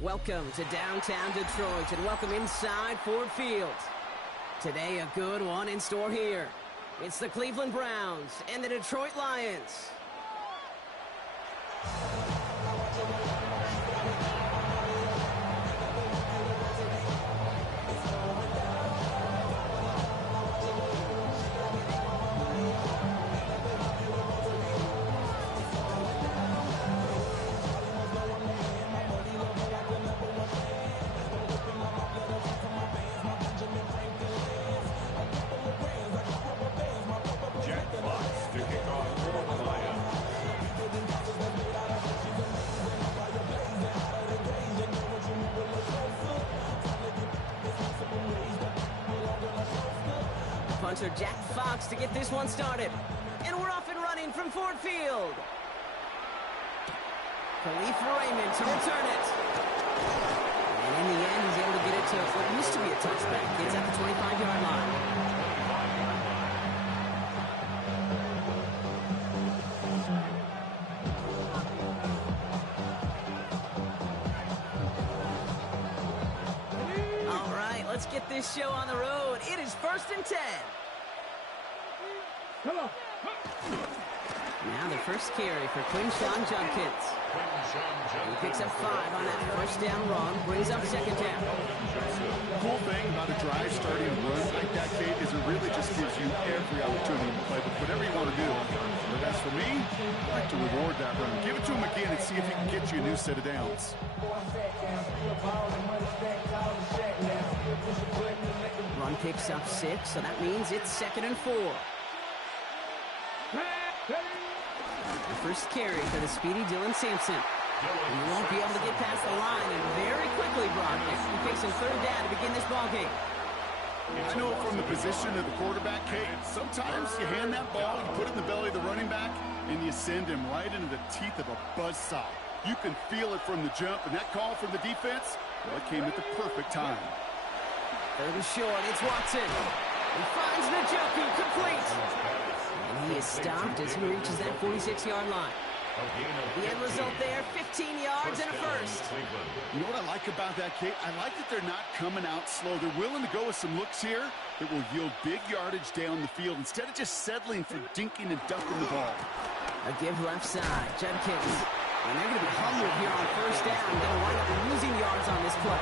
Welcome to downtown Detroit and welcome inside Ford Field. Today, a good one in store here. It's the Cleveland Browns and the Detroit Lions. Punter Jack Fox to get this one started. And we're off and running from Ford Field. Khalif Raymond to return it. And in the end, he's able to get it to what used to be a touchback. It's at the 25-yard line. All right, let's get this show on the road. It is 1st and 10. Now the first carry for Quinshawn Judkins. He picks up 5 on that first down run, brings up 2nd down. The cool thing about a drive starting a run like that, Kate, is it really just gives you every opportunity to play with whatever you want to do. But as for me, I like to reward that run. Give it to him again and see if he can get you a new set of downs. Run picks up 6, so that means it's 2nd and 4. The first carry for the speedy Dylan Sampson. And he won't be able to get past the line, and very quickly, Brock, he picks him 3rd down to begin this ballgame. I know from the position of the quarterback, Kate, sometimes you hand that ball, you put it in the belly of the running back, and you send him right into the teeth of a buzzsaw. You can feel it from the jump, and that call from the defense, well, it came at the perfect time. 3rd and short, it's Watson. He finds Njoku complete. And he is stopped as he reaches that 46-yard line. The end result there, 15 yards and a first. You know what I like about that, Kate? I like that they're not coming out slow. They're willing to go with some looks here that will yield big yardage down the field instead of just settling for dinking and ducking the ball. A give left side, Judkins. And they're going to be humbled here on 1st down. Going to wind up losing yards on this play.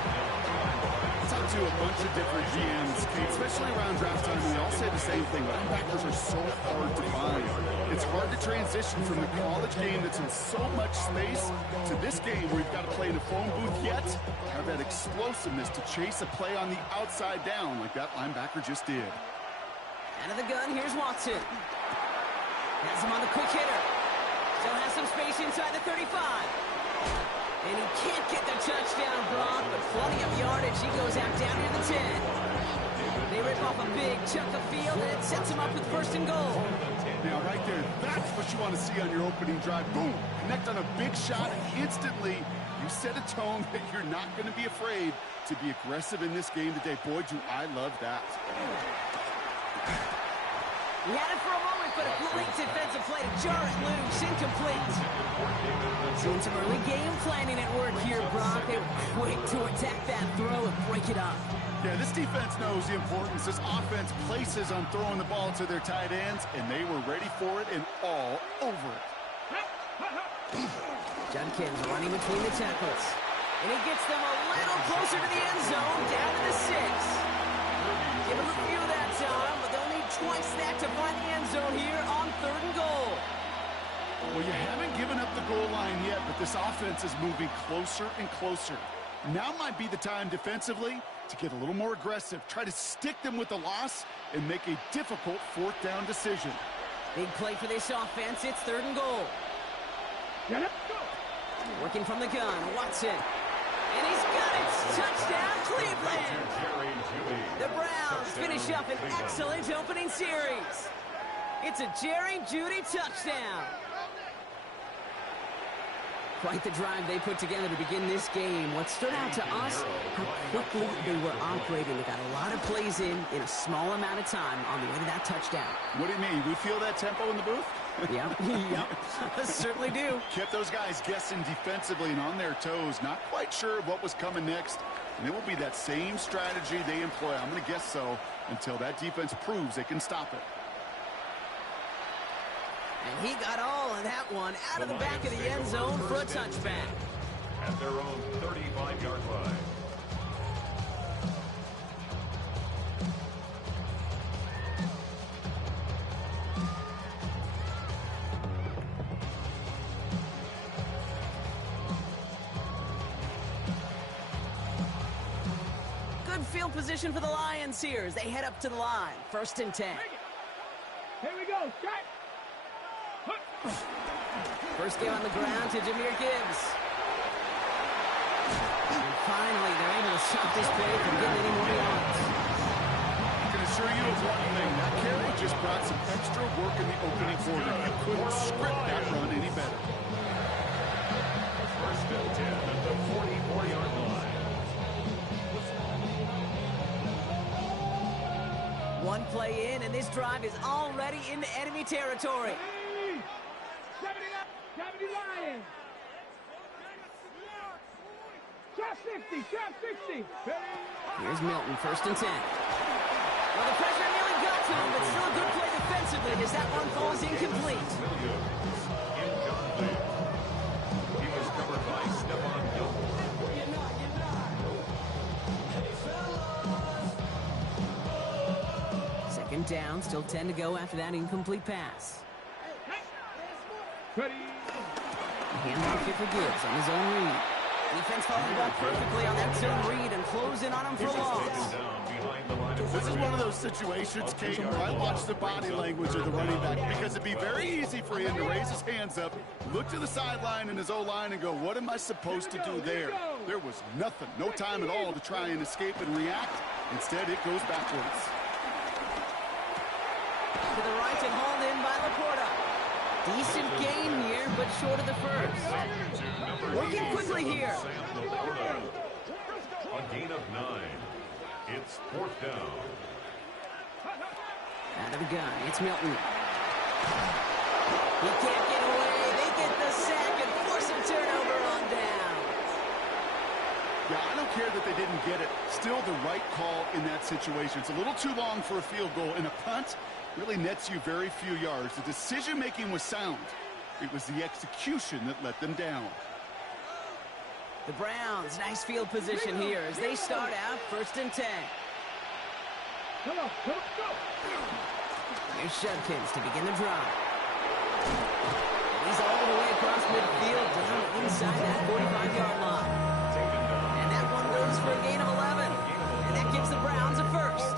Talk to a bunch of different GMs, Kate, especially around draft time, we all say the same thing. Linebackers are so hard to find. It's hard to transition from the college game that's in so much space to this game where you've got to play in a phone booth yet have that explosiveness to chase a play on the outside down like that linebacker just did. Out of the gun, here's Watson. Has him on the quick hitter. Still has some space inside the 35. And he can't get the touchdown, Brock, but plenty of yardage. He goes out down near the 10. They rip off a big chunk of field, and it sets him up with 1st and goal. Now, right there, that's what you want to see on your opening drive. Boom! Connect on a big shot, and instantly you set a tone that you're not going to be afraid to be aggressive in this game today. Boy, do I love that. He had it for a moment, but a great defensive play to jar it loose, incomplete. Seeing some early game planning at work here, Brock. They were quick to attack that throw and break it up. Yeah, this defense knows the importance this offense places on throwing the ball to their tight ends, and they were ready for it and all over it. Judkins running between the tackles. And he gets them a little closer to the end zone, down to the 6. Give him a few that time, but they'll need twice that to find the end zone here on 3rd and goal. Well, you haven't given up the goal line yet, but this offense is moving closer and closer. Now might be the time defensively to get a little more aggressive, try to stick them with the loss, and make a difficult 4th down decision. Big play for this offense. It's 3rd and goal. Working from the gun, Watson. And he's got it. Touchdown, Cleveland. The Browns finish up an excellent opening series. It's a Jerry Jeudy touchdown. Quite the drive they put together to begin this game. What stood out to us, how quickly they were operating. They got a lot of plays in a small amount of time on the way to that touchdown. What do you mean? We feel that tempo in the booth? Yep, certainly do. Kept those guys guessing defensively and on their toes, not quite sure what was coming next. And it will be that same strategy they employ, I'm going to guess so, until that defense proves they can stop it. And he got all of that one out of the back of the end zone for a touchback. At their own 35-yard line. Good field position for the Lions here as they head up to the line. 1st and 10. Here we go. Shot. First game on the ground to Jahmyr Gibbs. And finally, they're able to stop this play from getting any more yards. I can assure you of one thing. That carry just brought some extra work in the opening quarter. You couldn't script that run any better. 1st and 10 at the 44-yard line. One play in, and this drive is already into enemy territory. 70 Lions. Shot 60. Shot 60. Here's Milton, 1st and 10. Well, the pressure nearly got to him, but still a good play defensively as that one falls incomplete. Incomplete. He was covered by Stephon Gilmore. Second down, still 10 to go after that incomplete pass. Ready. Handoff here for Gibbs on his own read. Defense following up perfectly on that zone read and closing on him for loss. This is one of those situations, Kate, where I watch the body language of the running back because it'd be very easy for him to raise his hands up, look to the sideline and his O-line and go, what am I supposed to do there? There was nothing, no time at all to try and escape and react. Instead, it goes backwards. To the right and hauled in by Laporta. Decent gain here, but short of the first. Working quickly here. A gain of 9. It's 4th down. Out of the gun, it's Milton. He can't get away. They get the sack and force a turnover on down. Yeah, I don't care that they didn't get it. Still the right call in that situation. It's a little too long for a field goal, and a punt really nets you very few yards. The decision-making was sound. It was the execution that let them down. The Browns, nice field position here as they start out 1st and 10. Come on, go. Here's Shudkins to begin the drive. And he's all the way across midfield down inside that 45-yard line. And that one goes for a gain of 11. And that gives the Browns a first.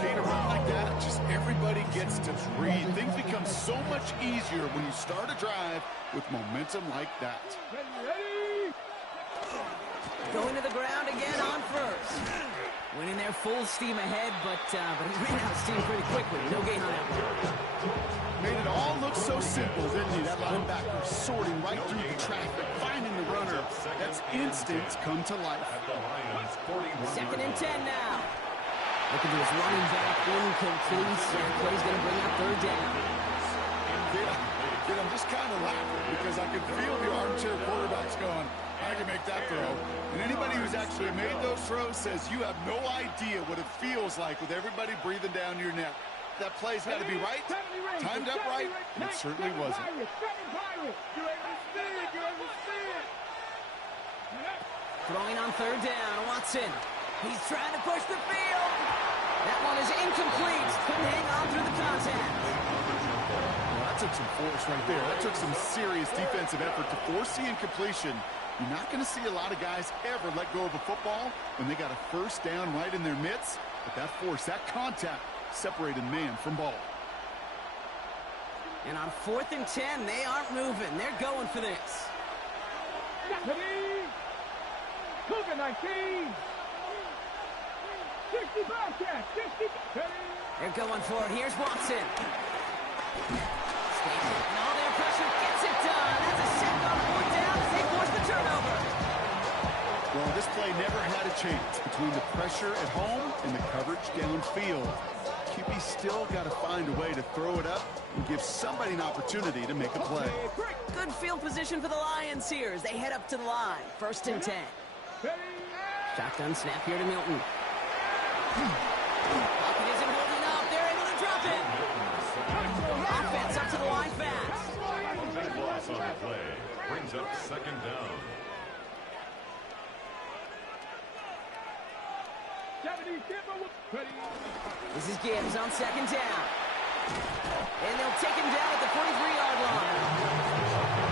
Gain a run like that, just everybody gets to breathe. Things become so much easier when you start a drive with momentum like that. Ready. Going to the ground again on first. Winning there full steam ahead, but he ran out of steam pretty quickly. No gain on that one. Made it all look so simple, didn't he? That linebacker sorting right through the traffic, finding the runner. That's instinct come to life. 2nd and 10 now. Looking to his running back, incomplete. That play's going to bring up 3rd down. I'm just kind of laughing because I can feel the armchair quarterbacks going, I can make that throw. And anybody who's actually made those throws says you have no idea what it feels like with everybody breathing down your neck. That play's got to be right, timed up right, and it certainly wasn't. Throwing on 3rd down, Watson. He's trying to push the field. That one is incomplete. Couldn't hang on through the contact. That took some force right there. That took some serious defensive effort to force the incompletion. You're not going to see a lot of guys ever let go of a football when they got a 1st down right in their midst. But that force, that contact, separated man from ball. And on 4th and 10, they aren't moving. They're going for this. Cougar 19. 60 Bobcats. 60. They're going for it. Here's Watson. And all their pressure gets it done. That's a sack on 4th down as they force the turnover. Well, this play never had a chance between the pressure at home and the coverage downfield. QB's still got to find a way to throw it up and give somebody an opportunity to make a play. Good field position for the Lions here as they head up to the line. 1st and 10. Shotgun snap here to Milton. Pocket isn't holding up. They're able to drop it. Offense up to the line fast. Big loss on the play. Brings up 2nd down. This is Gibbs on 2nd down. And they'll take him down at the 43-yard line.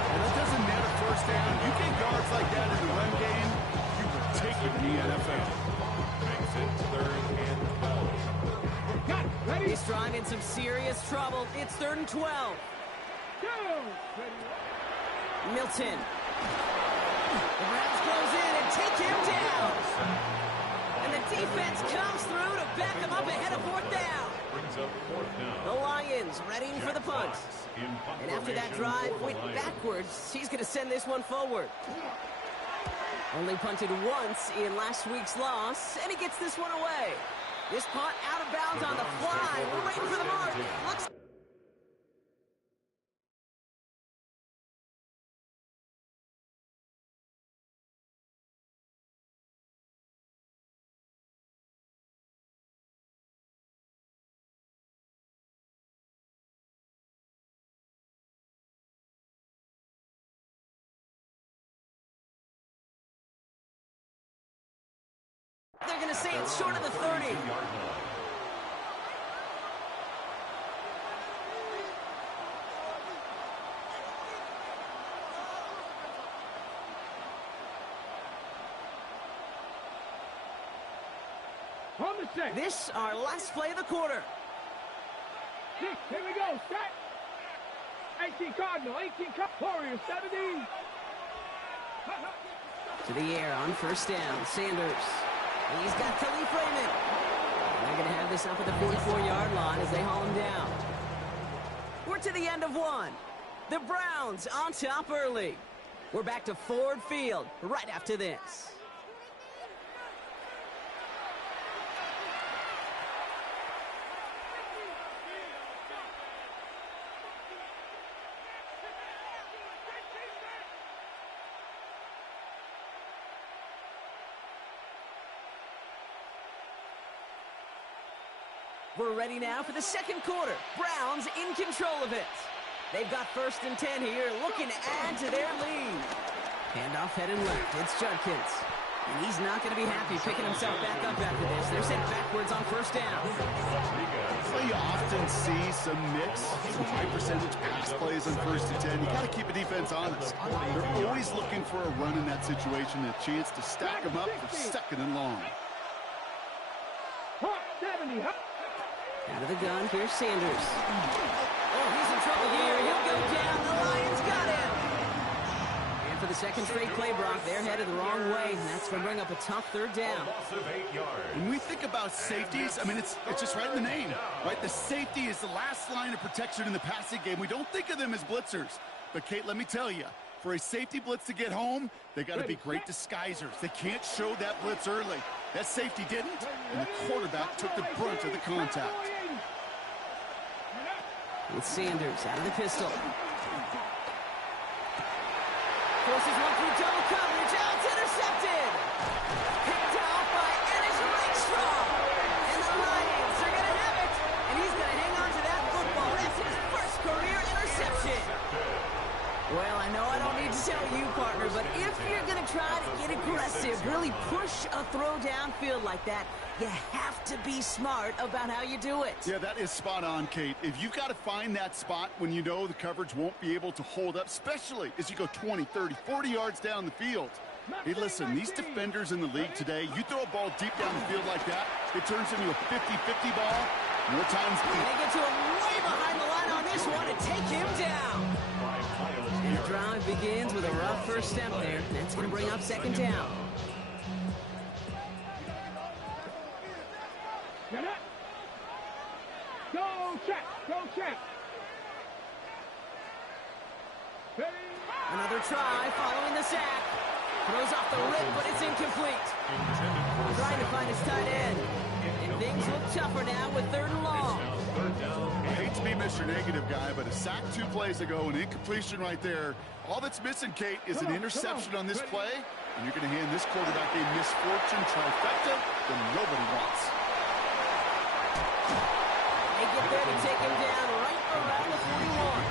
And that doesn't matter 1st down. You get guards like that in the run game, you will take it in the NFL. Makes it 3rd and 12. This drive in some serious trouble. It's 3rd and 12. Milton. The Browns close in and take him down. And the defense comes through to back him up ahead of 4th down. Brings up 4th down. The Lions readying for the punt. And after that drive went backwards, he's going to send this one forward. Only punted once in last week's loss, and he gets this one away. This punt out of bounds on the fly. We're waiting for the mark. Looks they're going to say it's short of the 30. On the set. This, our last play of the quarter. Here we go. Set. 18 Cardinal. 18 Warriors. 70. To the air on 1st down. Sanders. He's got Khalif Raymond. They're going to have this up at the 44-yard line as they haul him down. We're to the end of one. The Browns on top early. We're back to Ford Field right after this. We're ready now for the 2nd quarter. Browns in control of it. They've got 1st and 10 here, looking to add to their lead. Handoff headed left. It's Judkins. And he's not going to be happy picking himself back up after this. They're sent backwards on 1st down. So you often see some mix, some high percentage pass plays on 1st and 10. You got to keep a defense honest. They're always looking for a run in that situation, a chance to stack them up for 2nd and long. 70. Out of the gun, here's Sanders. Oh, he's in trouble here. He'll go down. The Lions got him. And for the 2nd straight play, Brock, they're headed the wrong way, and that's going to bring up a tough 3rd down. Loss of 8 yards. When we think about safeties, I mean, it's just right in the name, right? The safety is the last line of protection in the passing game. We don't think of them as blitzers. But, Kate, let me tell you, for a safety blitz to get home, they got to be great disguisers. They can't show that blitz early. That safety didn't, and the quarterback took the brunt of the contact. With Sanders out of the pistol. Forces one through double coverage. Oh, it's intercepted. Picked off by Ennis Rakestraw. And the Lions are going to have it. And he's going to hang on to that football. That's his 1st career interception. Well, I know I don't need to tell you, partner, but if you're going to try to get aggressive, really push a throw downfield like that, you have to be smart about how you do it. Yeah, that is spot on, Kate. If you've got to find that spot when you know the coverage won't be able to hold up, especially as you go 20, 30, 40 yards down the field. Hey, listen, these defenders in the league today, you throw a ball deep down the field like that, it turns into a 50-50 ball. More times than They get to him way behind the line on this one and take him down. And the drive begins with a rough 1st step there. That's going to bring up 2nd down. Go check. Go check. Another try following the sack. Throws off the rip, but it's incomplete. Trying to find his tight end. And things look tougher now with 3rd and long. I hate to be Mr. Negative guy, but a sack 2 plays ago, an incompletion right there. All that's missing, Kate, is an interception on this play, and you're going to hand this quarterback a misfortune trifecta that nobody wants. They get there to take him down right around the 41.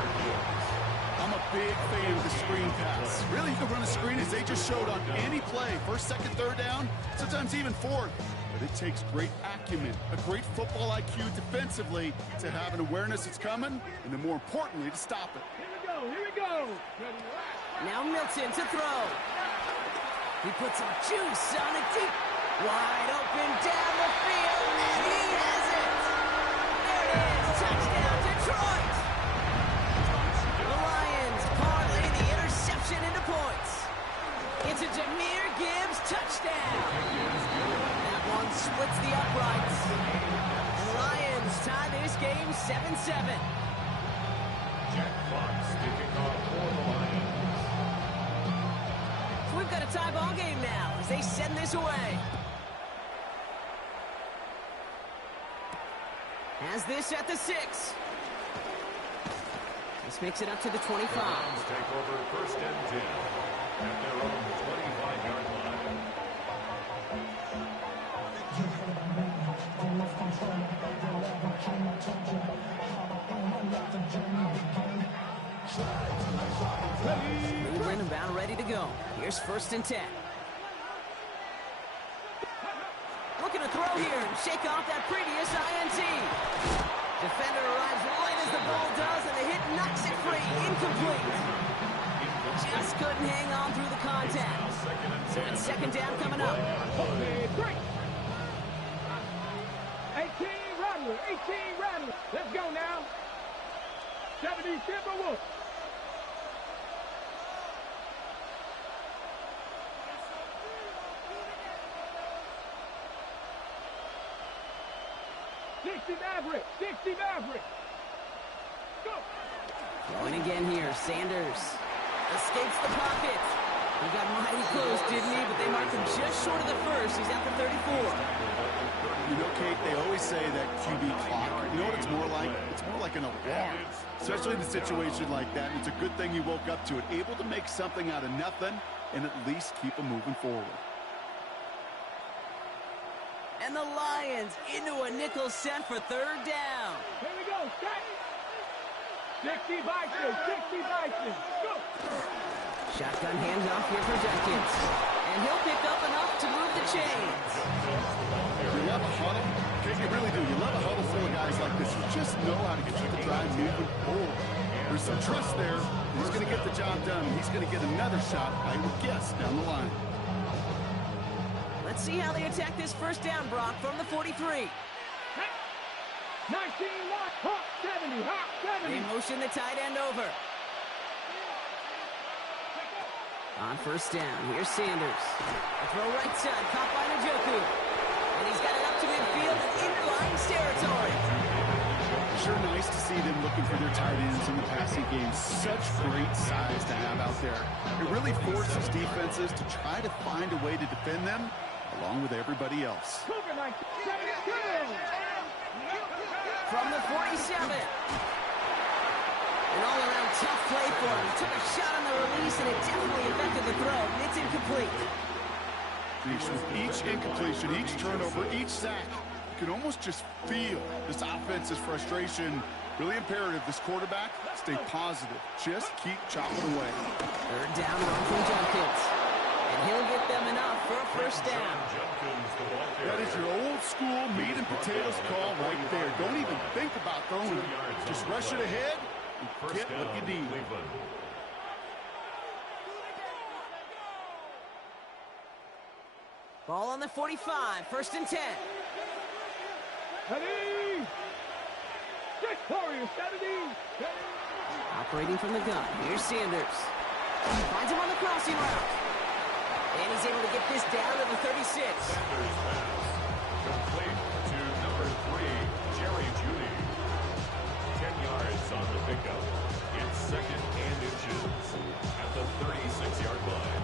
I'm a big fan of the screen pass. Really, you can run a screen as they just showed on any play. 1st, 2nd, 3rd down, sometimes even 4th. But it takes great acumen, a great football IQ defensively to have an awareness it's coming, and then more importantly, to stop it. Here we go. Now Milton to throw. He puts some juice on it deep. Wide open down the field. And he has it. There it is. Touchdown, Detroit. The Lions parlay the interception into points. It's a Jahmyr Gibbs touchdown. That one splits the uprights. And the Lions tie this game 7-7. Jack Fox kicking off for the Lions. So we've got a tie ball game now as they send this away. Has this at the 6. This makes it up to the 25. Lions take over 1st and 10 at their own 25-yard line. Moving about ready to go. Here's 1st and 10. Looking to throw here and shake off that previous INT. Defender arrives right as the ball does, and the hit knocks it free. Incomplete. Just couldn't hang on through the contact. So it's 2nd down coming up. 18 Rattler. 18 Rattler. Let's go now. 70 Timberwolves. Maverick. 60 Maverick. Go. Going again here. Sanders escapes the pocket. He got mighty close, didn't he? But they marked him just short of the 1st. He's at the 34. You know, Kate, they always say that QB clock. You know what it's more like? It's more like an alarm, especially in a situation like that. And it's a good thing you woke up to it, able to make something out of nothing and at least keep them moving forward. And the Lions into a nickel set for 3rd down. Here we go. Set. 60 Vikings. 60 Vikings. Go. Shotgun handoff here for Jenkins. And he'll pick up enough to move the chains. You love a huddle? Okay, you really do. You love a huddle full of guys like this who just know how to get the drive moving forward. There's some trust there. He's going to get the job done. He's going to get another shot, I would guess, down the line. Let's see how they attack this 1st down, Brock, from the 43. 19 Watt. Hawk 70. Hawk 70. They motion the tight end over. On 1st down, here's Sanders. A throw right side, caught by Njoku. And he's got it up to midfield and into Lions territory. Sure nice to see them looking for their tight ends in the passing game. Such great size to have out there. It really forces defenses to try to find a way to defend them along with everybody else. From the 47. An all-around tough play for him. He took a shot on the release, and it definitely affected the throw. It's incomplete. With each incompletion, each turnover, each sack, you can almost just feel this offense's frustration. Really imperative, this quarterback, stay positive. Just keep chopping away. 3rd down run from Jenkins. And he'll get them enough for a 1st down. That is your old school meat and potatoes call right there. Don't even think about throwing it. Just rush it ahead and get what you need. Ball on the 45, 1st and 10. Ready. Warriors 70. Operating from the gun, here's Sanders. Finds him on the crossing route. And he's able to get this down to the 36. Sanders pass complete to number 3, Jerry Jeudy. 10 yards on the pickup. It's 2nd and inches at the 36-yard line.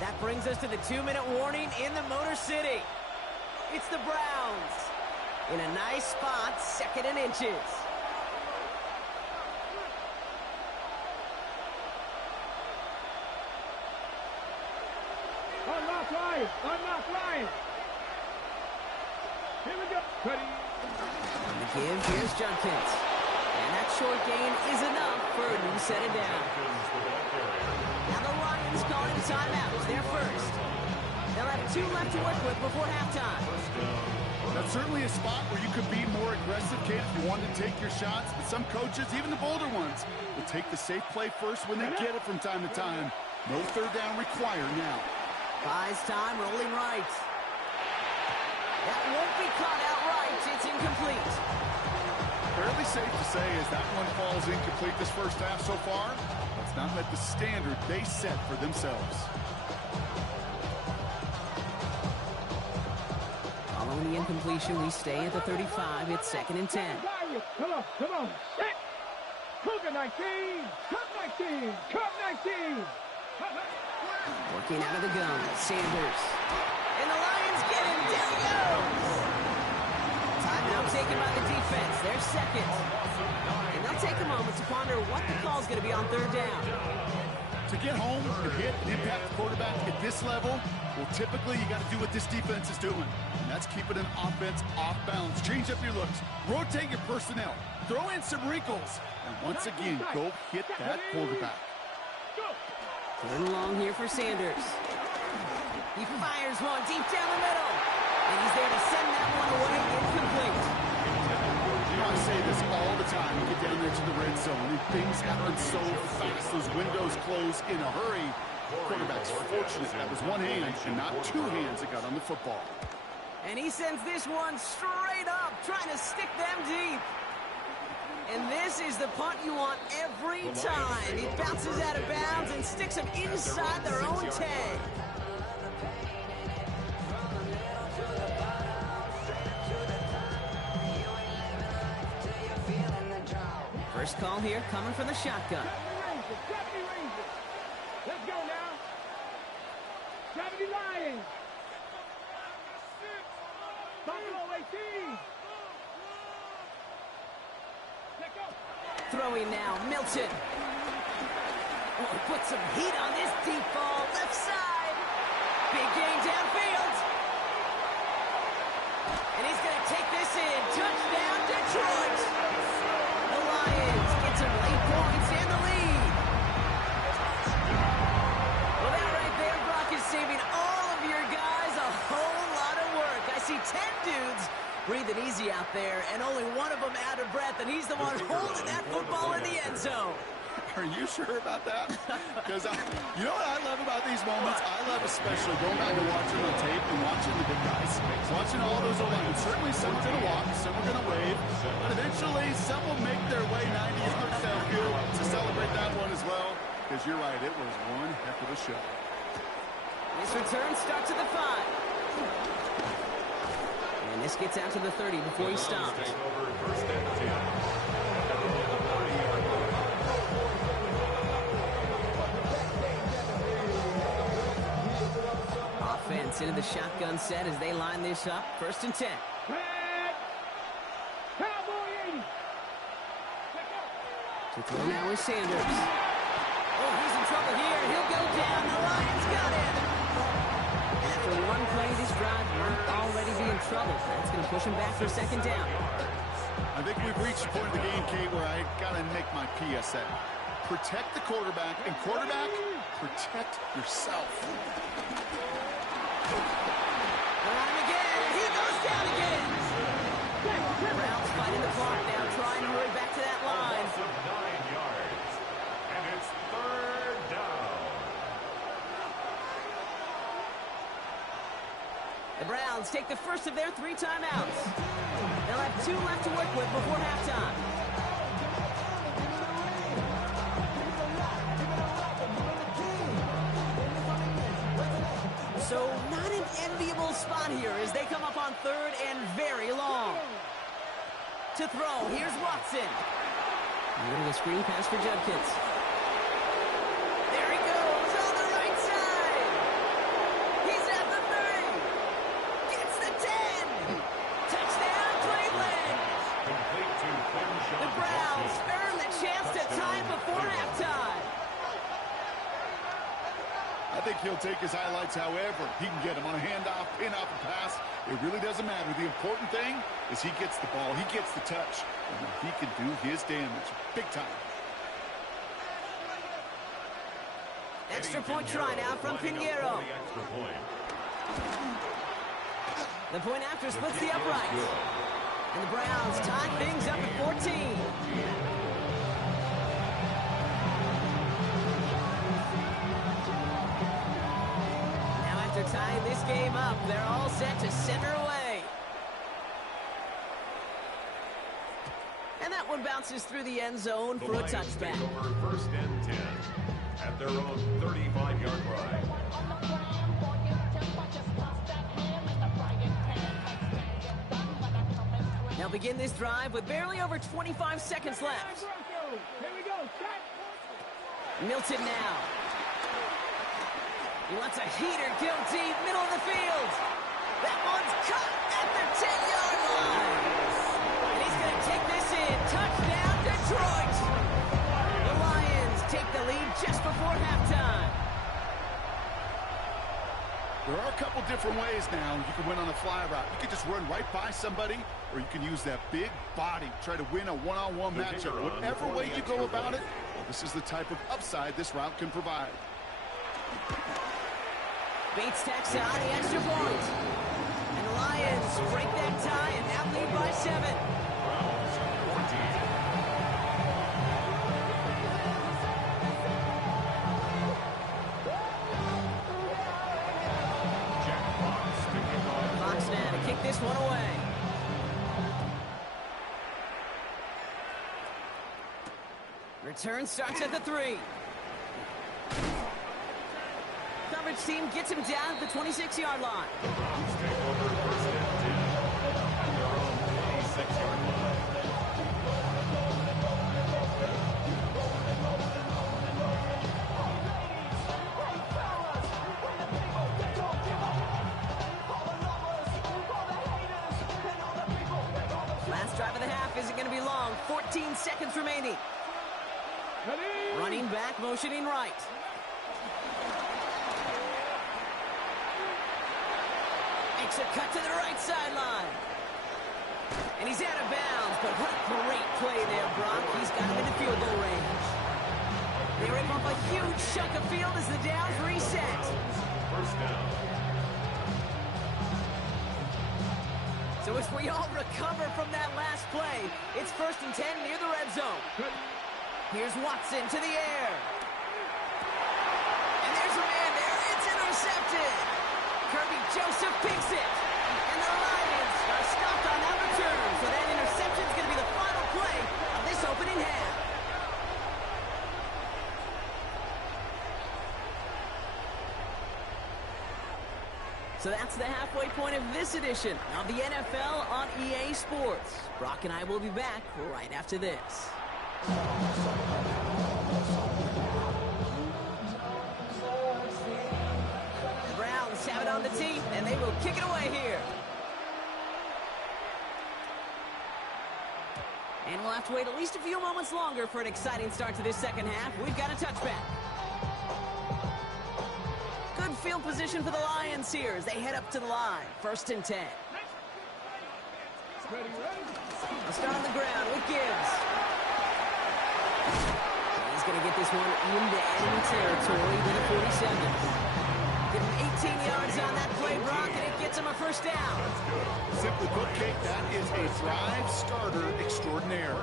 That brings us to the 2-minute warning in the Motor City. It's the Browns. In a nice spot, 2nd and inches. Unlock line! Unlock line! Here we go. Ready. On the give, here's Junkins. And that short gain is enough for a new set of downs. Now the Lions calling a timeout. They're first. They'll have 2 left to work with before halftime. That's certainly a spot where you could be more aggressive, Kate, if you wanted to take your shots. But some coaches, even the bolder ones, will take the safe play first when they get it from time to time. No 3rd down required now. Buys time, rolling right. That won't be caught outright. It's incomplete. Fairly safe to say as that one falls incomplete this first half so far. It's not met the standard they set for themselves. Following the incompletion, we stay at the 35. It's 2nd and 10. Come on, come on. Set. Cougar 19. Cup 19. Cup 19. Working out of the gun, Sanders. And the Lions get him. Down he goes. Timeout taken by the defense. They're second. And they'll take a moment to ponder what the call's going to be on 3rd down. To get home and hit and impact the quarterback at this level, well, typically you got to do what this defense is doing. And that's keeping an offense off balance. Change up your looks. Rotate your personnel. Throw in some wrinkles. And once again, go hit that quarterback. 3rd and long here for Sanders. He fires one deep down the middle. And he's there to send that one away incomplete. You know, I say this all the time. You get down there to the red zone, and things happen so fast. Those windows close in a hurry. Quarterback's fortunate that was one hand and not 2 hands that got on the football. And he sends this one straight up, trying to stick them deep. And this is the punt you want every time. It bounces out of bounds and sticks them inside their own 10. First call here coming from the shotgun. Let's go now. 70 Lions. Buffalo 18. Let's go. Throwing now, Milton. Oh, put some heat on this deep ball, left side. Big gain downfield. And he's going to take this in. Touchdown, Detroit. The Lions get some late points and the lead. Well, that right there, Brock, is saving all of your guys a whole lot of work. I see 10 dudes breathing easy out there, and only one of them out of breath, and he's the one holding that football in the end zone. Are you sure about that? Because you know what I love about these moments? I love especially going back and watching on tape and watching the big guys. Watching all those O-linemen. Certainly some are going to walk, some are going to wave, but eventually some will make their way 90 yards downfield to celebrate that one as well. Because you're right, it was one heck of a show. This return starts at the 5. And this gets out to the 30 before he stops. Offense into the shotgun set as they line this up. 1st and 10. Cowboy 80. To throw now is Sanders. Oh, he's in trouble here. He'll go down. The Lions got him. After one play, this drive might already be in trouble. That's going to push him back for 2nd down. I think we've reached the point of the game, Kate, where I got to make my PSA. Protect the quarterback, and quarterback, protect yourself. Around again. He goes down again. Browns fighting the clock now, trying to hurry back to that line. 9 yards. And it's 3rd down. The Browns take the first of their 3 timeouts. They'll have 2 left to work with before halftime. So not an enviable spot here as they come up on 3rd and very long. To throw, here's Watson. A little of a screen pass for Judkins. There he goes on the right side. he'll take his highlights however he can get them on a handoff, pin off, a pass. It really doesn't matter. The important thing is he gets the ball, he gets the touch, and he can do his damage big time. Extra point try now from Pinheiro. The point after splits the uprights. And the Browns tie things up at 14. Now after tying this game up, they're all set to center away. And that one bounces through the end zone for a touchback. First and 10 at their own 35-yard line. They'll begin this drive with barely over 25 seconds left. Here we go. Milton now. He wants a heater, go deep, middle of the field. That one's caught at the 10-yard line. And he's going to take this in. Touchdown, Detroit. The Lions take the lead just before halftime. There are a couple different ways now you can win on a fly route. You can just run right by somebody, or you can use that big body, try to win a one-on-one matchup. Whatever way you go about it, well, this is the type of upside this route can provide. Bates tacks on the extra point. And the Lions break that tie and now lead by 7. Browns 14. Fox now to kick this one away. Return starts at the 3. Coverage team gets him down at the 26-yard line. Browns take over first and 10 at their own 26-yard line. Last drive of the half isn't going to be long. 14 seconds remaining. Running back, motioning right. Makes a cut to the right sideline. And he's out of bounds, but what a great play there, Brock. He's got him in the field goal range. They rip off a huge chunk of field as the downs reset. First down. So as we all recover from that last play, it's 1st and 10 near the red zone. Here's Watson to the air. And there's a man there. It's intercepted. Kirby Joseph picks it. And the Lions are stopped on that return. So that interception is going to be the final play of this opening half. So that's the halfway point of this edition of the NFL on EA Sports. Brock and I will be back right after this. The Browns have it on the tee, and they will kick it away here. And we'll have to wait at least a few moments longer for an exciting start to this second half. We've got a touchback. Good field position for the Lions here as they head up to the line. 1st and 10. They'll start on the ground with Gibbs. He's going to get this one into enemy territory to the 47. Give him 18 yards on that play, Brock, and it gets him a first down. Simply put, Kate, that is a drive starter extraordinaire.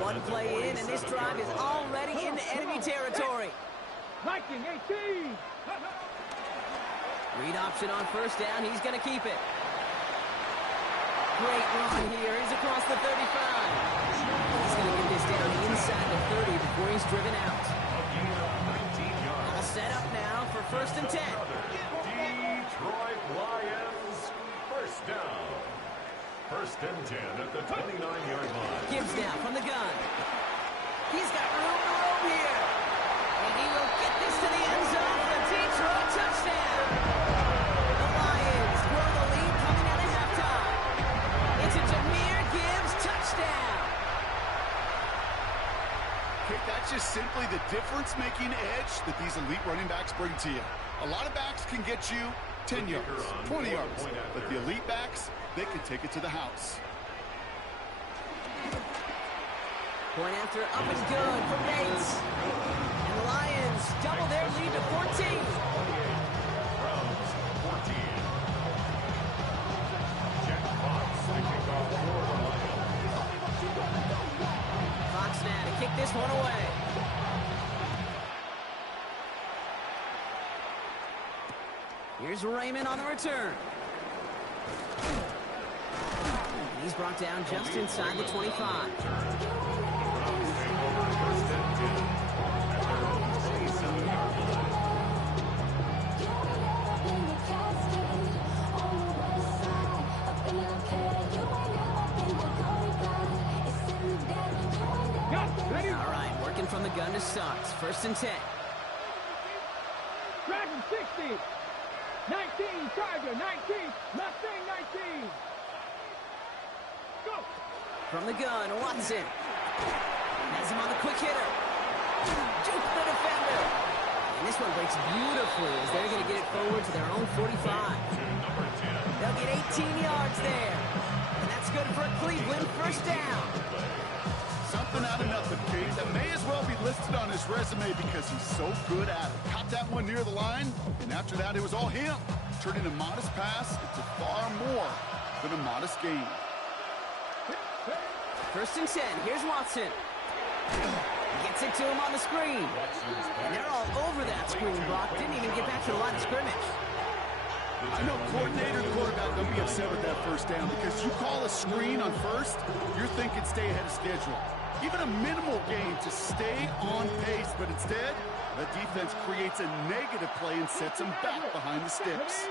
One play in, and this drive is already into enemy territory. Viking 18. Read option on first down. He's going to keep it. Great run here. He's across the 35. He's going to get this down inside the 30 before he's driven out. All set up now for 1st and 10. Detroit Lions, first down. 1st and 10 at the 29-yard line. Gibbs now from the gun. He's got room to roam here. And he will get this to the end zone for the Detroit touchdown. The Lions grow the lead coming out of halftime. It's a Jahmyr Gibbs touchdown. Kate, that's just simply the difference-making edge that these elite running backs bring to you. A lot of backs can get you 10 yards, 20 yards, but the elite backs, they can take it to the house. Point after, up and good for Bates. And the Lions double their lead to 14. Browns 14. Jack Fox, the kickoff for the Lions. Fox now to kick this one away. Here's Raymond on the return. And he's brought down just inside the 25. All right, working from the gun to start. First and 10. Dragon 60. 19, Tiger 19, Mustang 19. Go. From the gun, Watson. Has him on the quick hitter. Juke the defender. And this one breaks beautifully as they're going to get it forward to their own 45. They'll get 18 yards there. And that's good for a Cleveland first down. Something out of nothing, Kate. That may as well be listed on his resume because he's so good at it. Caught that one near the line, and after that, it was all him. Turning a modest pass into far more than a modest gain. First and 10. Here's Watson. Gets it to him on the screen. And they're all over that screen, Block. Didn't even get back to the line of scrimmage. I know coordinator and quarterback don't be upset with that first down because you call a screen on first, you're thinking stay ahead of schedule. Even a minimal gain to stay on pace, but instead, the defense creates a negative play and sets them back behind the sticks.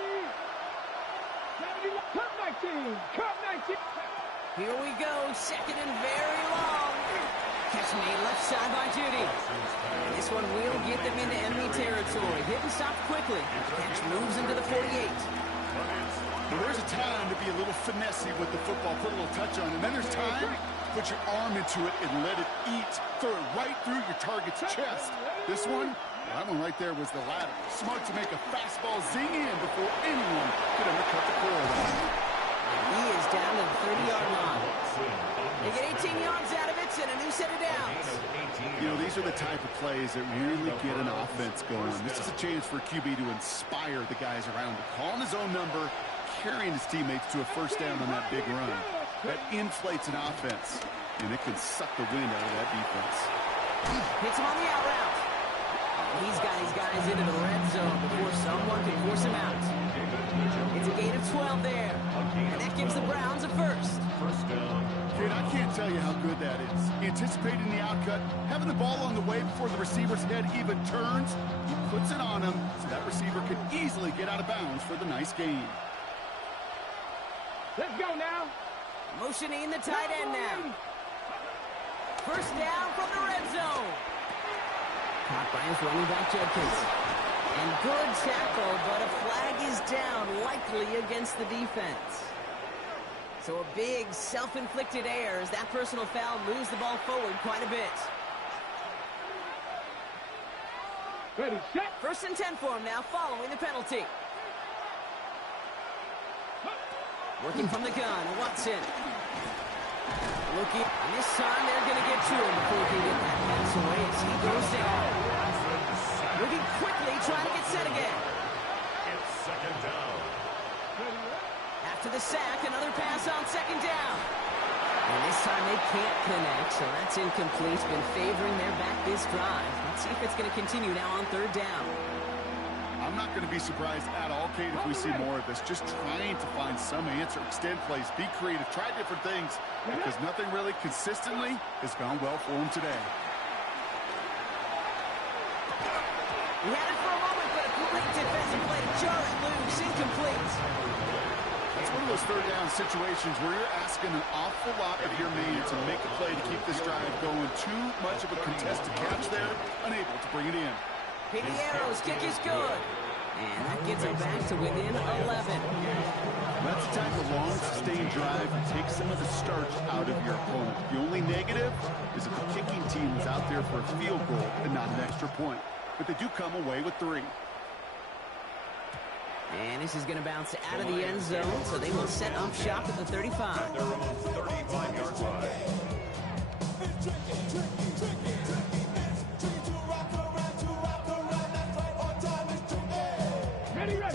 70, Cup 19, Cup 19. Here we go, second and very long. Catch made left side by Judy. And this one will get them into enemy territory. Hit and stop quickly. Catch moves into the 48. Well, there's a time to be a little finessey with the football, put a little touch on it. And then there's time to put your arm into it and let it eat. Throw it right through your target's chest. This one, that one right there was the latter. Smart to make a fastball zing in before anyone could undercut the core of it. He is down to the 30-yard line. They get 18 yards out of it and a new set of downs. You know, these are the type of plays that really get an offense going. This is a chance for a QB to inspire the guys around him. Calling his own number, carrying his teammates to a first down on that big run. That inflates an offense, and it can suck the wind out of that defense. Hits him on the out route. He's got his guys into the red zone before someone can force him out. It's a gain of 12 there, and that gives the Browns a first. Kid, I can't tell you how good that is. Anticipating the outcut, having the ball on the way before the receiver's head even turns, he puts it on him so that receiver can easily get out of bounds for the nice gain. Let's go now. Motioning the tight end now. First down from the red zone. Caught by his running back Judkins. And good tackle, but a flag is down, likely against the defense. So a big self-inflicted error as that personal foul moves the ball forward quite a bit. Ready, set. First and 10 for him now, following the penalty. Working from the gun, Watson. Looking, and this time they're going to get to him before he can get that pass away as he goes down. Looking quickly, trying to get set again. It's second down. After the sack, another pass on second down. And this time they can't connect, so that's incomplete. Been favoring their back this drive. Let's see if it's going to continue now on third down. I'm not going to be surprised at all, Kate, if we see more of this. Just trying to find some answer, extend plays, be creative, try different things, because nothing really consistently has gone well for him today. He had it for a moment, but a great defensive play to jar it loose, incomplete. That's one of those third down situations where you're asking an awful lot of your man to make a play to keep this drive going. Too much of a contested catch there, unable to bring it in. Pinheiro's kick is good. And that gets him back to within 11. That's the type of long, sustained drive that takes some of the starch out of your opponent. The only negative is that the kicking team is out there for a field goal and not an extra point. But they do come away with 3. And this is going to bounce out of the end zone, so they will set up shop at the 35. Their own 35-yard line.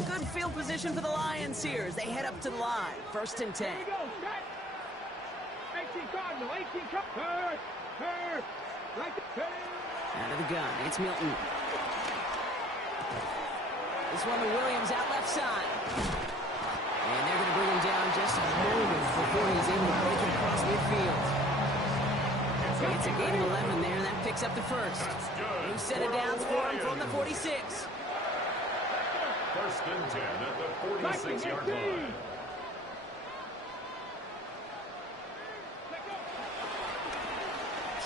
Good field position for the Lions here as they head up to the line. 1st and 10. Here we go, set. 18 Cardinal, 18 Cardinal. Right there. Out of the gun, it's Milton. This one to Williams out left side. And they're going to bring him down just moments before he's able to break it across midfield. It's a gain of 11 there, and that picks up the first. New set of downs for him from the 46. 1st and 10 at the 46-yard line.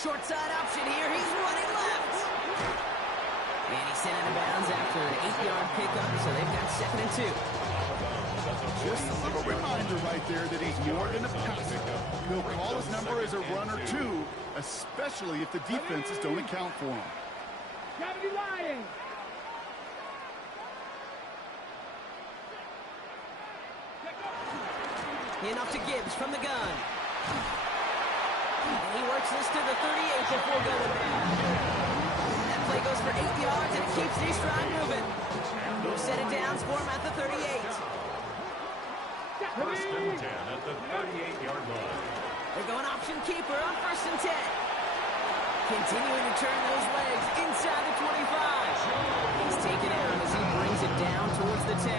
Short side option here. He's running left. And he's sent out of bounds after an 8-yard pickup, so they've got 2nd and 2. Just a little reminder right there that he's more than a passer. He'll call his number as a runner, too, especially if the defenses don't account for him. 70 Lions. In off to Gibbs from the gun. And he works this to the 38 before going down. That play goes for 8 yards, and it keeps these drive moving. New set of downs for him at the 38. 1st and 10 at the 38-yard line. They're going option keeper on 1st and 10. Continuing to turn those legs inside the 25. He's taken out as he brings it down towards the 10.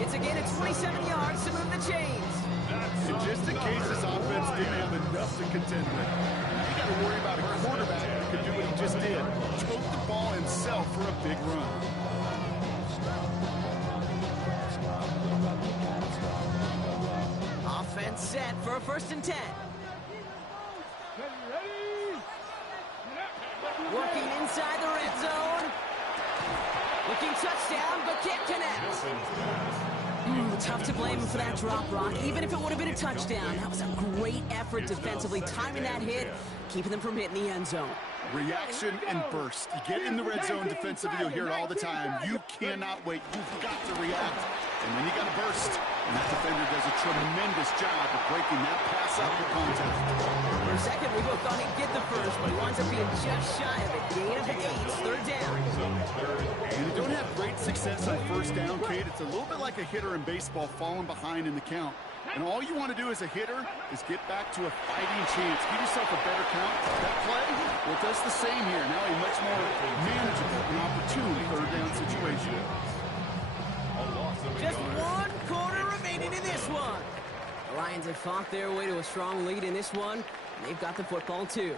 It's a gain of 27 yards to move the chains. And just in case this offense didn't have enough to contend with, you got to worry about a quarterback who could do what he just did. Tote the ball himself for a big run. Offense set for a 1st and 10. Working inside the red zone. Looking touchdown, but can't connect. Tough to blame him for that drop, Brock. Even if it would have been a touchdown, that was a great effort defensively, timing that hit, keeping them from hitting the end zone. Reaction and burst. You get in the red zone defensively, you'll hear it all the time. You cannot wait. You've got to react. And then you got to burst. And that defender does a tremendous job of breaking that pass up for contact. For a second, we both thought he'd get the first, but he winds up being just shy of it. Gain of 8, 3rd down. When you don't have great success on 1st down, Kate, it's a little bit like a hitter in baseball falling behind in the count. And all you want to do as a hitter is get back to a fighting chance. Give yourself a better count. That play, well, it does the same here. Now a much more manageable and opportune 3rd down situation. Just 1 quarter remaining in this one. The Lions have fought their way to a strong lead in this one. And they've got the football, too.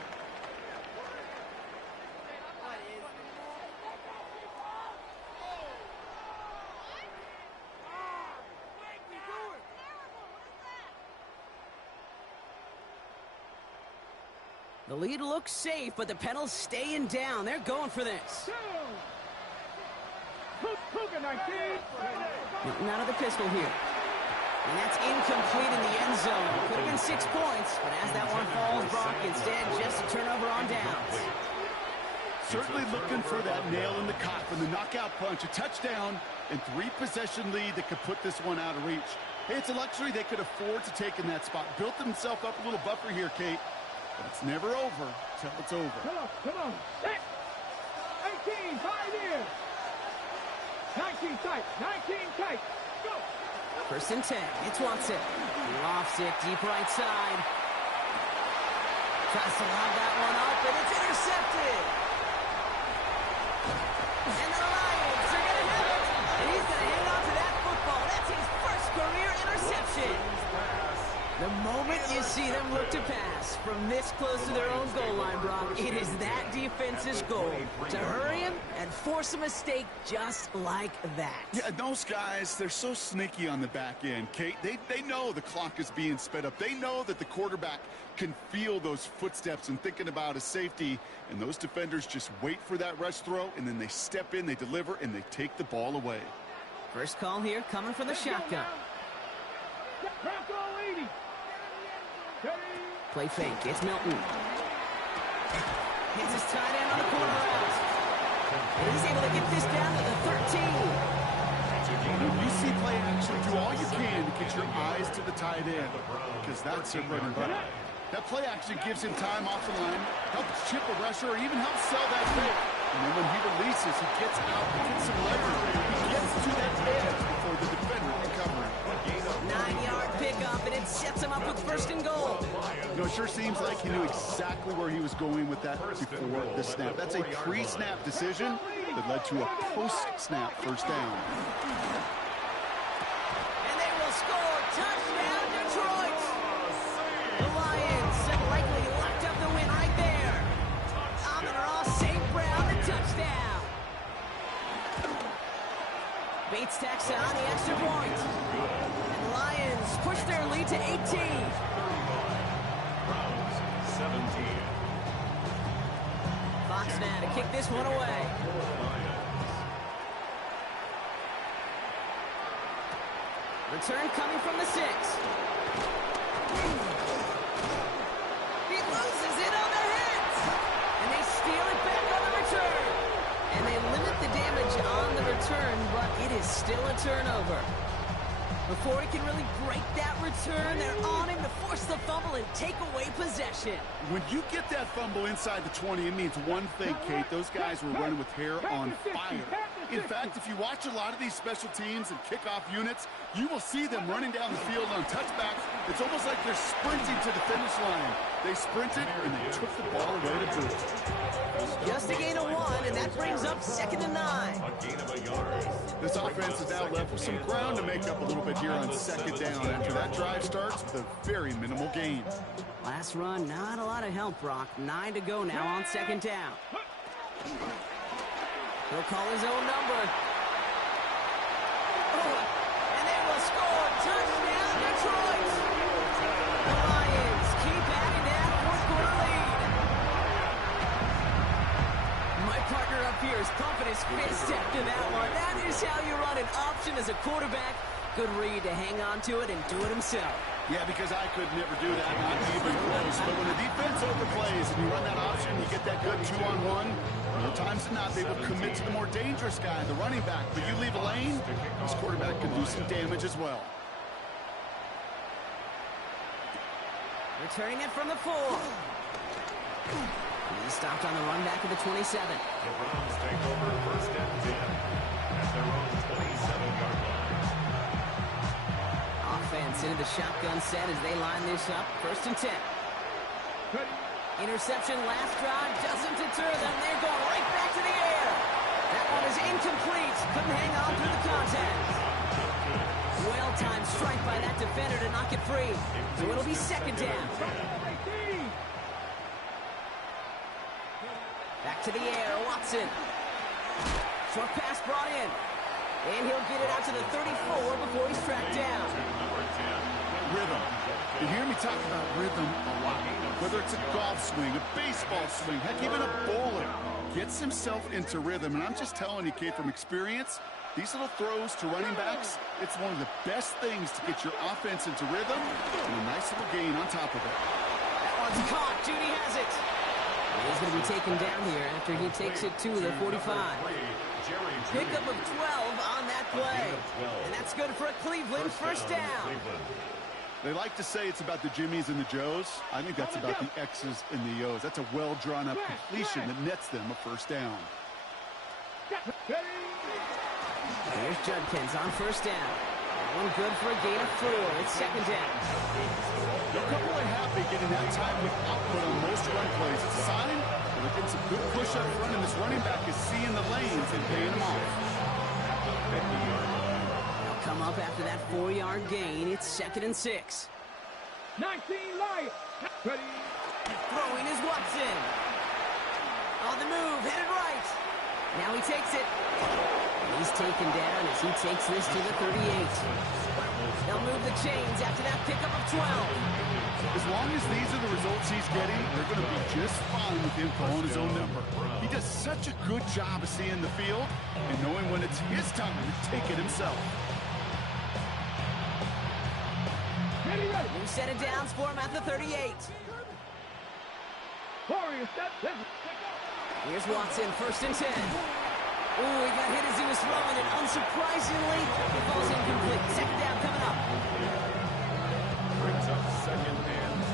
The lead looks safe, but the pedals staying down. They're going for this. Milton out of the pistol here. And that's incomplete in the end zone. Could have been 6 points, but as that one falls, Brock, instead just a turnover on downs. Certainly looking for that nail in the coffin, the knockout punch, a touchdown, and 3-possession lead that could put this one out of reach. Hey, it's a luxury they could afford to take in that spot. Built themselves up a little buffer here, Kate. But it's never over till it's over. Come on. 18, 5 years. 19 tight, 19 tight. Go. 1st and 10. It's Watson. He lofts it deep right side. Tries to lob that one up, and it's intercepted. And the Lions are going to have it. And he's going to hang on to that football. That's his first career interception. The moment you see them look to pass from this close to their own goal line, Brock, it is that defense's goal to hurry him and force a mistake just like that. Yeah, those guys, they're so sneaky on the back end, Kate. They know the clock is being sped up. They know that the quarterback can feel those footsteps and thinking about a safety, and those defenders just wait for that rush throw, and then they step in, they deliver, and they take the ball away. First call here coming from the shotgun. Play fake. It's Milton. Hits his tight end on the corner route. And he's able to get this down to the 13. When you see play action, do all you can to get your eyes to the tight end, because that's their bread and butter. That play action gives him time off the line, helps chip a rusher, or even helps sell that pick. And then when he releases, he gets out and gets some leverage. He gets to that edge before the defender can cover him. 9-yard pickup, and it sets him up with first and goal. You know, it sure seems like he knew exactly where he was going with that before the snap. That's a pre-snap decision that led to a post-snap first down. And they will score. Touchdown, Detroit. The Lions have likely locked up the win right there. Amon-Ra St. Brown, the touchdown. Bates tacks on the extra point. And the Lions push their lead to 18. Browns 17. Fox now to kick this one away. Return coming from the 6. He loses it on the hit. And they steal it back on the return. And they limit the damage on the return, but it is still a turnover. Before he can really break that return, they're on him to force the fumble and take away possession. When you get that fumble inside the 20, it means one thing, Kate. Those guys were running with hair on fire. In fact, if you watch a lot of these special teams and kickoff units, you will see them running down the field on touchbacks. It's almost like they're sprinting to the finish line. They sprinted, and they took the ball away to boot. Just a gain of 1, and that brings up 2nd and 9. A gain of a yard. This offense is now left with some ground to make up a little bit here on 2nd down after that drive starts with a very minimal gain. Last run, not a lot of help, Brock. 9 to go now on 2nd down. He'll call his own number. Oh, and they will score. Touchdown, Detroit. The Lions keep adding that fourth-quarter lead. My partner up here is pumping his fist after that one. That is how you run an option as a quarterback. Good read to hang on to it and do it himself. Yeah, because I could never do that, not even close. But when the defense overplays and you run that option, you get that good 2-on-1. More times than not, they will commit to the more dangerous guy, the running back. But you leave a lane, this quarterback can do some damage as well. Returning it from the 4. He's stopped on the run back of the 27. The Browns take over 1st and 10 at their own 27-yard line. Offense into the shotgun set as they line this up. 1st and 10. Interception last drive doesn't deter them. They're going right back to the air. That one is incomplete. Couldn't hang on through the contact. Well-timed strike by that defender to knock it free. So it'll be 2nd down. Back to the air, Watson. Short pass brought in. And he'll get it out to the 34 before he's tracked down. Rhythm. You hear me talk about rhythm a lot. Whether it's a golf swing, a baseball swing, heck, even a bowler gets himself into rhythm. And I'm just telling you, kid, from experience, these little throws to running backs, it's one of the best things to get your offense into rhythm and a nice little gain on top of it. That one's caught. Judy has it. He's going to be taken down here after he takes it to the 45. Pickup of 12 on that play. And that's good for a Cleveland 1st down. They like to say it's about the Jimmies and the Joes. I think that's about the X's and the O's. That's a well-drawn-up completion that nets them a 1st down. Here's Judkins on 1st down. That one good for a gain of 4. It's 2nd down. A couple are happy getting that type of output on most run plays. It's a sign that they're getting some good push up front, and this running back is seeing the lanes and paying them off. They'll come up after that 4-yard gain. It's 2nd and 6. 19 Lions. Ready. Throwing is Watson. On the move, headed right. Now he takes it. He's taken down as he takes this to the 38. They'll move the chains after that pickup of 12. As long as these are the results he's getting, they're going to be just fine with him calling his own number. He does such a good job of seeing the field and knowing when it's his time to take it himself. New set of downs for him at the 38. Warriors, Here's Watson, 1st and 10. Ooh, he got hit as he was throwing it. Unsurprisingly, it falls incomplete. Second down coming up. Brings up second and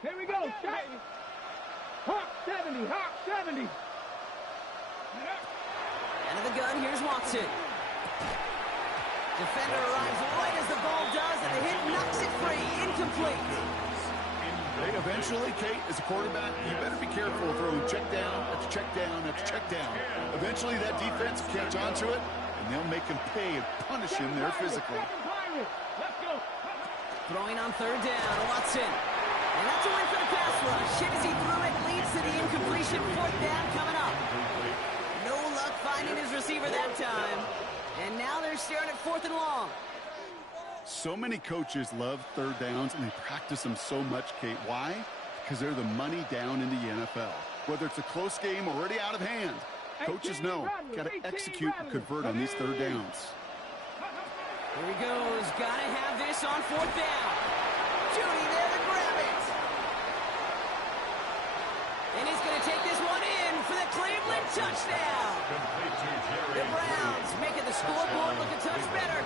10. Here we go. Shot. Hawk 70. Hawk 70. Out of the gun, here's Watson. Defender arrives right as the ball does, and the hit knocks it free. Incomplete. Hey, eventually, Kate, as a quarterback, you better be careful throwing check down after check down after check down. Eventually, that defense will catch on to it, and they'll make him pay and punish him there physically. Let's go. Throwing on third down, Watson. And that's a win for the pass rush. Hit as he threw it, leads to the incompletion. Fourth down coming up. No luck finding his receiver that time. And now they're staring at fourth and long. So many coaches love third downs, and they practice them so much, Kate. Why? Because they're the money down in the NFL. Whether it's a close game already out of hand, coaches know got to execute and convert on these third downs. Here he goes. Got to have this on fourth down. Judy there to grab it. And he's going to take this one in for the Cleveland touchdown. The Browns making the scoreboard look a touch better.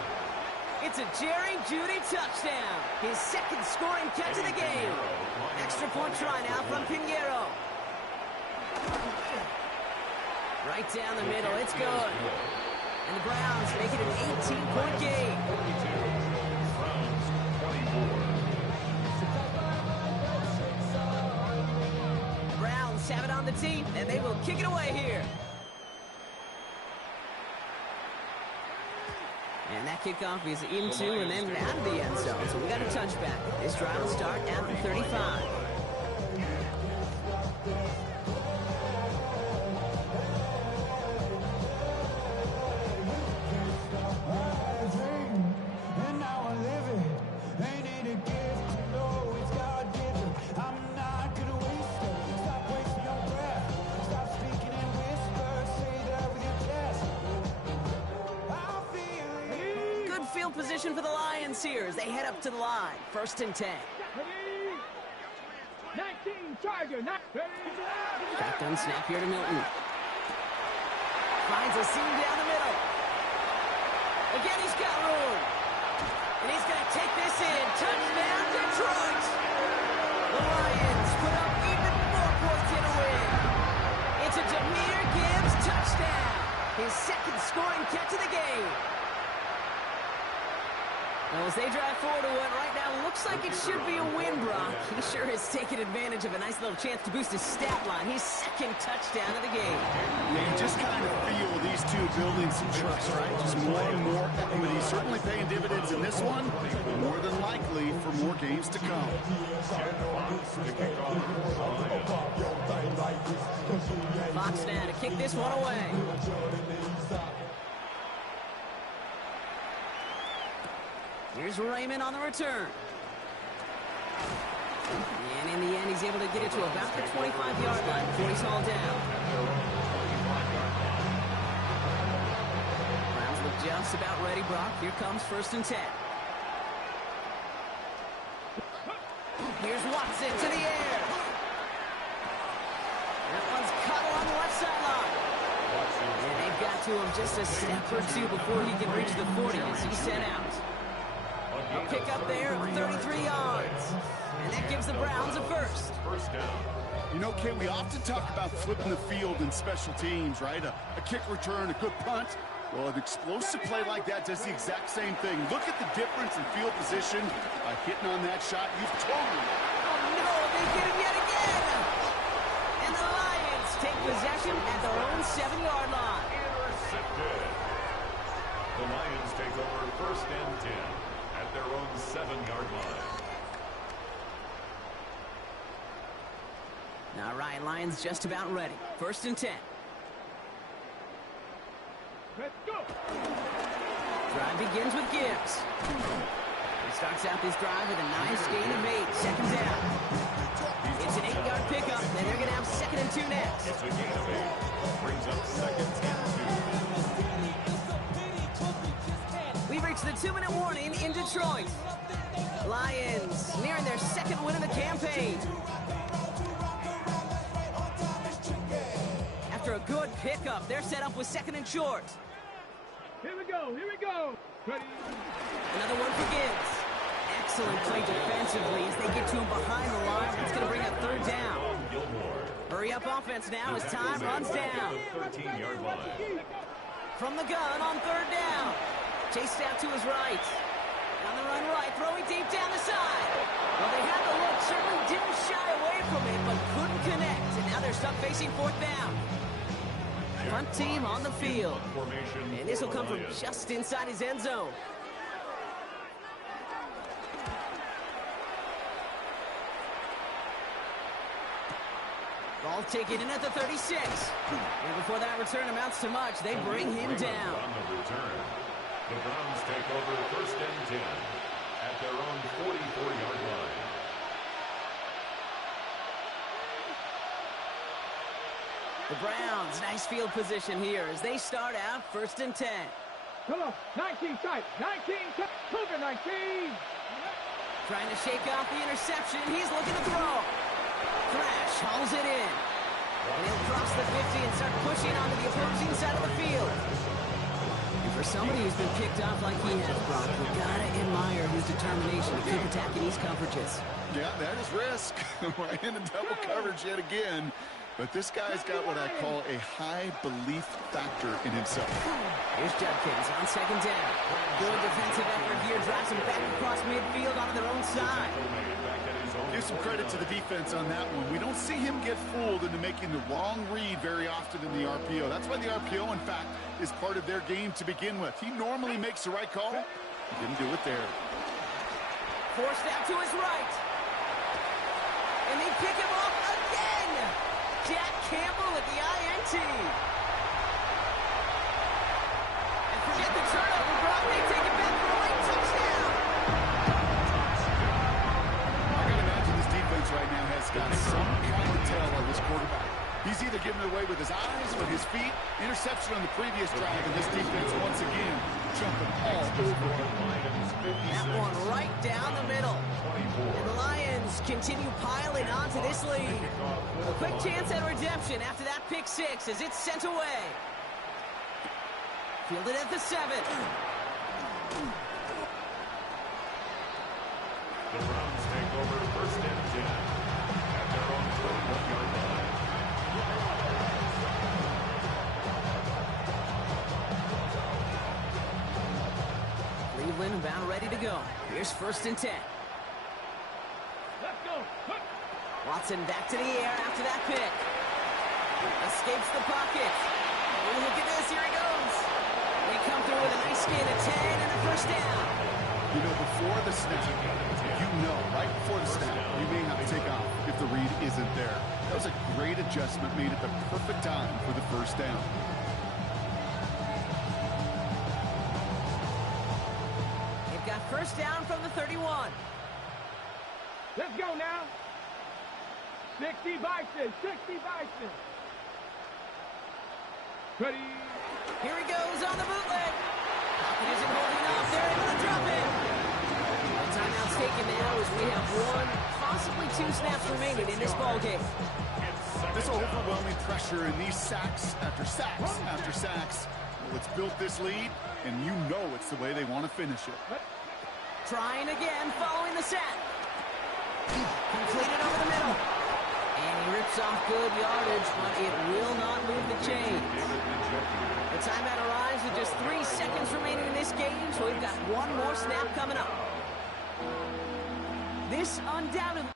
It's a Jerry Jeudy touchdown. His second scoring catch of the game. Extra point try now from Pinheiro. Right down the middle. It's good. And the Browns make it an 18-point game. Browns 24. Browns have it on the tee, and they will kick it away here. And that kickoff is into and then out of the end zone. So we got a touchback. This drive will start at the 35. Field position for the Lions here as they head up to the line. First and 10. 19 Charger. Shotgun snap here to Milton. Finds a seam down the middle. Again, he's got room. And he's going to take this in. Touchdown, Detroit. The Lions put up even more points in a win. It's a Jameer Gibbs touchdown. His second scoring catch of the game. Well, as they drive forward to what right now looks like it should be a win, Brock. He sure has taken advantage of a nice little chance to boost his stat line. His second touchdown of the game. Yeah, you just kind of feel these two building some trust, right? Just more and more equity. Certainly paying dividends in this one. More than likely for more games to come. Fox now to kick this one away. Here's Raymond on the return. And in the end, he's able to get it to about the 25-yard line before he's hauled down. Browns look just about ready, Brock. Here comes first and 10. Here's Watson to the air. That one's caught along the left sideline. And they've got to him just a step or two before he can reach the 40 as he's sent out. A pick up there of 33 yards. And that gives the Browns a first. First down. You know, Kate, we often talk about flipping the field in special teams, right? A kick return, a good punt. Well, an explosive play like that does the exact same thing. Look at the difference in field position by hitting on that shot. You've totally... Oh, no, they hit him yet again. And the Lions take possession at their own 7-yard line. Intercepted. The Lions take over first and 10 at their own 7-yard line. All right, Lions just about ready. First and 10. Let's go. Drive begins with Gibbs. He starts out this drive with a nice gain of 8. Second down. It's an 8-yard pickup, and they're going to have second and 2 next. It's a gain of 8. Brings up second and 2. We've reached It's the 2-minute warning in Detroit. Lions nearing their second win of the campaign. After a good pickup, they're set up with second and short. Here we go, here we go. Ready. Another one for Gibbs. Excellent play defensively as they get to him behind the line. It's going to bring up third down. Hurry up offense now as time runs down. 13-yard line. From the gun on third down. Chased out to his right. On the run right, throwing deep down the side. Well, they had the look, certainly didn't shy away from it, but couldn't connect. And now they're stuck facing fourth down. Front team on the field. And this will come from just inside his end zone. Ball taken in at the 36. And before that return amounts to much, they bring him down. On the return, the Browns take over first and 10 at their own 44-yard line. The Browns, nice field position here as they start out first and 10. Come on, 19 tight, 19 tight, Cougar 19. Trying to shake off the interception. He's looking to throw. Thrash hauls it in. And he'll cross the 50 and start pushing onto the opposing side of the field. And for somebody who's been kicked off like he has, Brock, we've got to admire his determination to keep attacking these coverages. Yeah, that is risk. We're in a double coverage yet again. But this guy's got what I call a high belief factor in himself. Here's Judkins on second down. Good defensive effort here. Drives him back across midfield onto their own side. Give some credit to the defense on that one. We don't see him get fooled into making the wrong read very often in the RPO. That's why the RPO, in fact, is part of their game to begin with. He normally makes the right call. He didn't do it there. Forced out to his right. And they pick him off again. Jack Campbell at the INT. And forget the turnover, Brock. They take it back for a late touchdown. I gotta imagine this defense right now has got some kind of tell on this quarterback. He's either giving it away with his eyes or his feet. Interception on the previous drive, and this defense once again jumping all over him. That one right down the middle. And the Lions continue piling onto this lead. A quick chance at redemption after that pick six as it's sent away. Fielded at the 7. The Browns take over first and 10 at their own 21-yard line. Cleveland about ready to go. Here's first and 10. Let's go. Watson back to the air after that pick. Escapes the pocket. Oh, look at this. Here he goes. They come through with a nice gain of 10 and a first down. You know, before the snap, right before the snap, you may have to take off if the read isn't there. That was a great adjustment made at the perfect time for the first down. They've got first down from the 31. Let's go now. 60 Bison, 60 Bison. Ready. Here he goes on the bootleg. Pocket isn't holding up. They're able to drop it. The timeout's taken now as we have 1, possibly 2 snaps remaining in this ballgame. This overwhelming pressure and these sacks after sacks after sacks. Well, it's built this lead, and you know it's the way they want to finish it. Trying again following the sack. Completed over the middle. And he rips off good yardage, but it will not move the chains. The timeout arrives with just 3 seconds remaining in this game, so we've got 1 more snap coming up. This undoubtedly